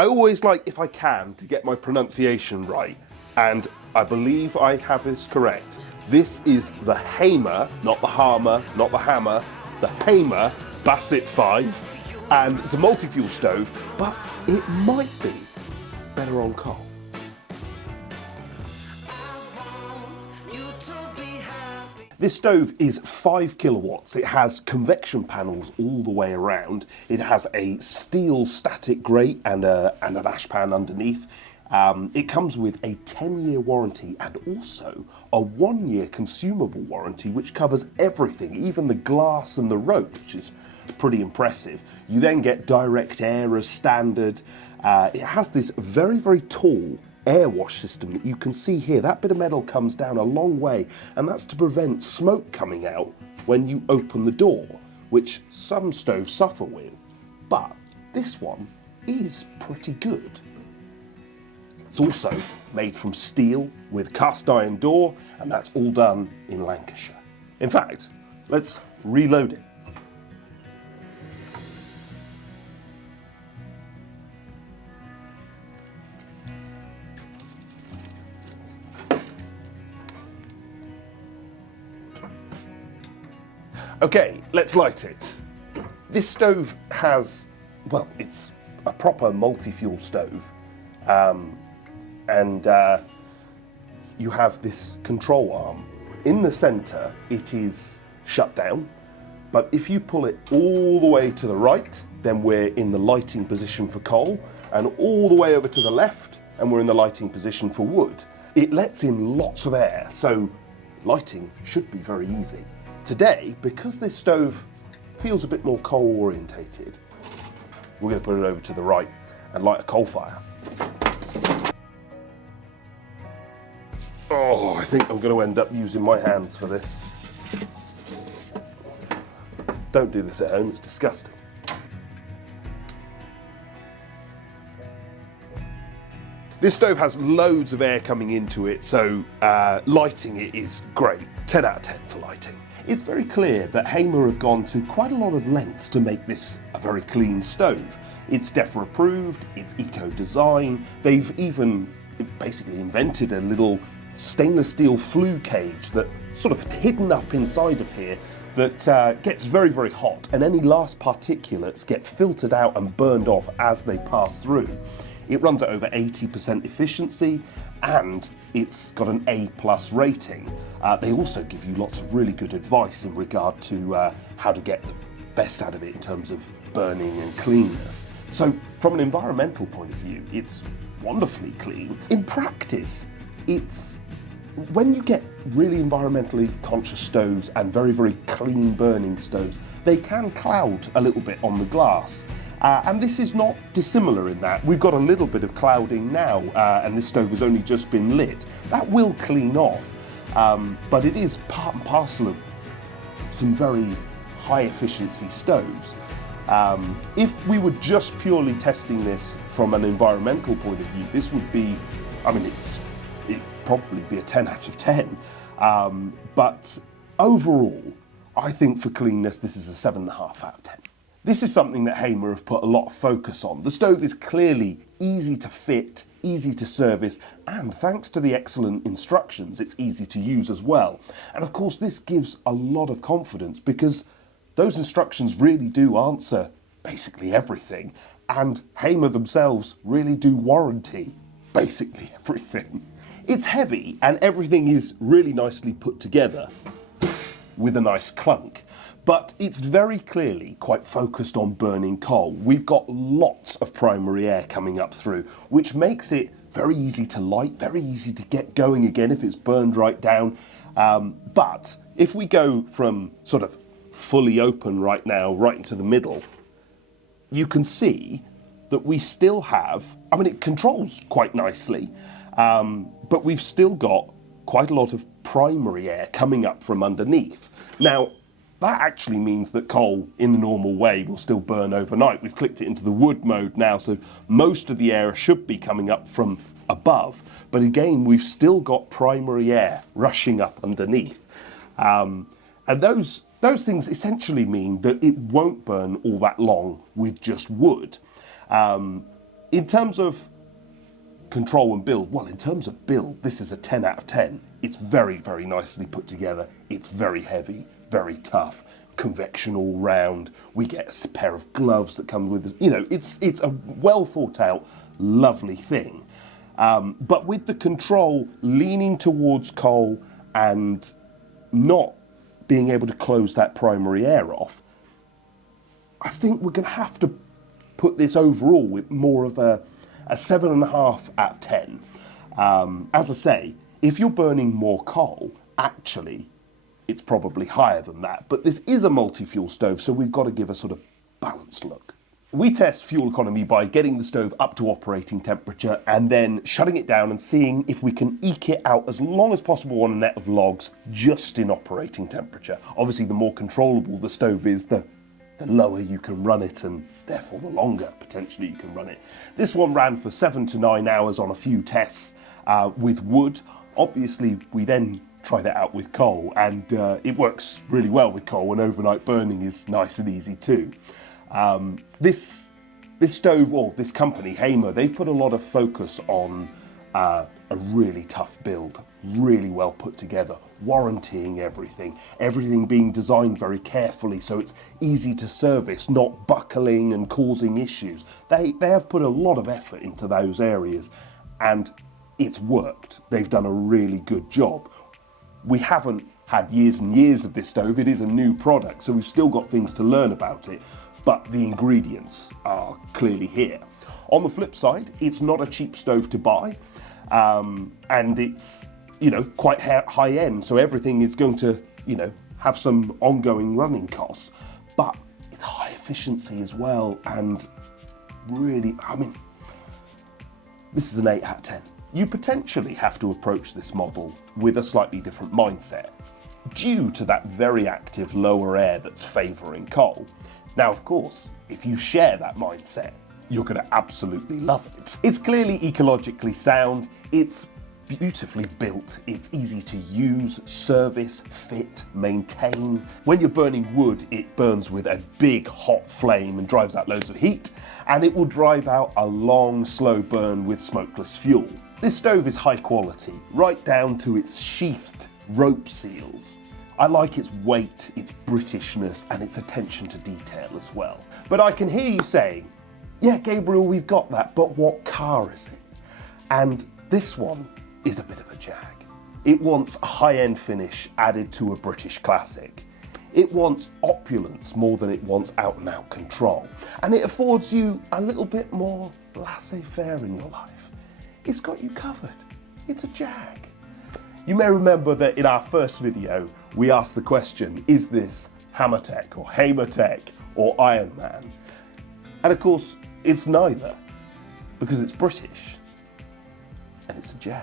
I always like, if I can, to get my pronunciation right, and I believe I have this correct. This is the Hamer, not the Hamer, not the Hammer, the Hamer Basset 5, and it's a multi-fuel stove, but it might be better on coal. This stove is 5 kilowatts. It has convection panels all the way around. It has a steel static grate and an ash pan underneath. It comes with a 10-year warranty and also a 1-year consumable warranty, which covers everything, even the glass and the rope, which is pretty impressive. You then get direct air as standard. It has this very, very tall air wash system that you can see here. That bit of metal comes down a long way, and that's to prevent smoke coming out when you open the door, which some stoves suffer with. But this one is pretty good. It's also made from steel with cast iron door, and that's all done in Lancashire. In fact, let's reload it. Okay, let's light it. This stove has, well, it's a proper multi-fuel stove. And you have this control arm. In the centre, it is shut down, but if you pull it all the way to the right, then we're in the lighting position for coal, and all the way over to the left, and we're in the lighting position for wood. It lets in lots of air, so lighting should be very easy. Today, because this stove feels a bit more coal orientated, we're going to put it over to the right and light a coal fire. Oh, I think I'm going to end up using my hands for this. Don't do this at home, it's disgusting. This stove has loads of air coming into it, so lighting it is great. 10 out of 10 for lighting. It's very clear that Hamer have gone to quite a lot of lengths to make this a very clean stove. It's DEFRA approved, it's eco-design. They've even basically invented a little stainless steel flue cage that sort of hidden up inside of here that gets very, very hot, and any last particulates get filtered out and burned off as they pass through. It runs at over 80% efficiency, and it's got an A+ rating. They also give you lots of really good advice in regard to how to get the best out of it in terms of burning and cleanness. So from an environmental point of view, it's wonderfully clean. In practice, when you get really environmentally conscious stoves and very, very clean burning stoves, they can cloud a little bit on the glass. And this is not dissimilar in that. We've got a little bit of clouding now, and this stove has only just been lit. That will clean off, but it is part and parcel of some very high efficiency stoves. If we were just purely testing this from an environmental point of view, this would be, I mean, it'd probably be a 10 out of 10. But overall, I think for cleanness, this is a 7.5 out of 10. This is something that Hamer have put a lot of focus on. The stove is clearly easy to fit, easy to service, and thanks to the excellent instructions, it's easy to use as well. And of course, this gives a lot of confidence because those instructions really do answer basically everything, and Hamer themselves really do warranty basically everything. It's heavy, and everything is really nicely put together with a nice clunk. But it's very clearly quite focused on burning coal. We've got lots of primary air coming up through, which makes it very easy to light, very easy to get going again if it's burned right down. But if we go from sort of fully open right now, right into the middle, you can see that we still have, I mean, it controls quite nicely, but we've still got quite a lot of primary air coming up from underneath. Now, that actually means that coal, in the normal way, will still burn overnight. We've clicked it into the wood mode now, so most of the air should be coming up from above. But again, we've still got primary air rushing up underneath. And those things essentially mean that it won't burn all that long with just wood. In terms of control and build, well, in terms of build, this is a 10 out of 10. It's very, very nicely put together. It's very heavy, very tough, convection all round. We get a pair of gloves that come with this. You know, it's a well thought out, lovely thing. But with the control leaning towards coal and not being able to close that primary air off, I think we're going to have to put this overall with more of a 7.5 out of 10. As I say, if you're burning more coal, actually, it's probably higher than that. But this is a multi-fuel stove, so we've got to give a sort of balanced look. We test fuel economy by getting the stove up to operating temperature and then shutting it down and seeing if we can eke it out as long as possible on a net of logs just in operating temperature. Obviously, the more controllable the stove is, the lower you can run it, and therefore the longer potentially you can run it. This one ran for 7 to 9 hours on a few tests with wood. Obviously, we then tried it out with coal, and it works really well with coal, and overnight burning is nice and easy too. This stove, or this company, Hamer, they've put a lot of focus on a really tough build, really well put together, warrantying everything being designed very carefully so it's easy to service, not buckling and causing issues. They have put a lot of effort into those areas, and it's worked. They've done a really good job. We haven't had years and years of this stove. It is a new product, so we've still got things to learn about it, but the ingredients are clearly here. On the flip side, it's not a cheap stove to buy, and it's, you know, quite high end, so everything is going to, you know, have some ongoing running costs, but it's high efficiency as well, and really, I mean, this is an 8 out of 10. You potentially have to approach this model with a slightly different mindset due to that very active lower air that's favouring coal. Now, of course, if you share that mindset, you're going to absolutely love it. It's clearly ecologically sound, it's beautifully built, it's easy to use, service, fit, maintain. When you're burning wood, it burns with a big hot flame and drives out loads of heat, and it will drive out a long, slow burn with smokeless fuel. This stove is high quality, right down to its sheathed rope seals. I like its weight, its Britishness, and its attention to detail as well. But I can hear you saying, yeah, Gabriel, we've got that, but what car is it? And this one is a bit of a jag. It wants a high-end finish added to a British classic. It wants opulence more than it wants out-and-out control. And it affords you a little bit more laissez-faire in your life. It's got you covered. It's a jag. You may remember that in our first video, we asked the question, is this Hamertech or Hamertech or Iron Man? And of course, it's neither, because it's British and it's a jag.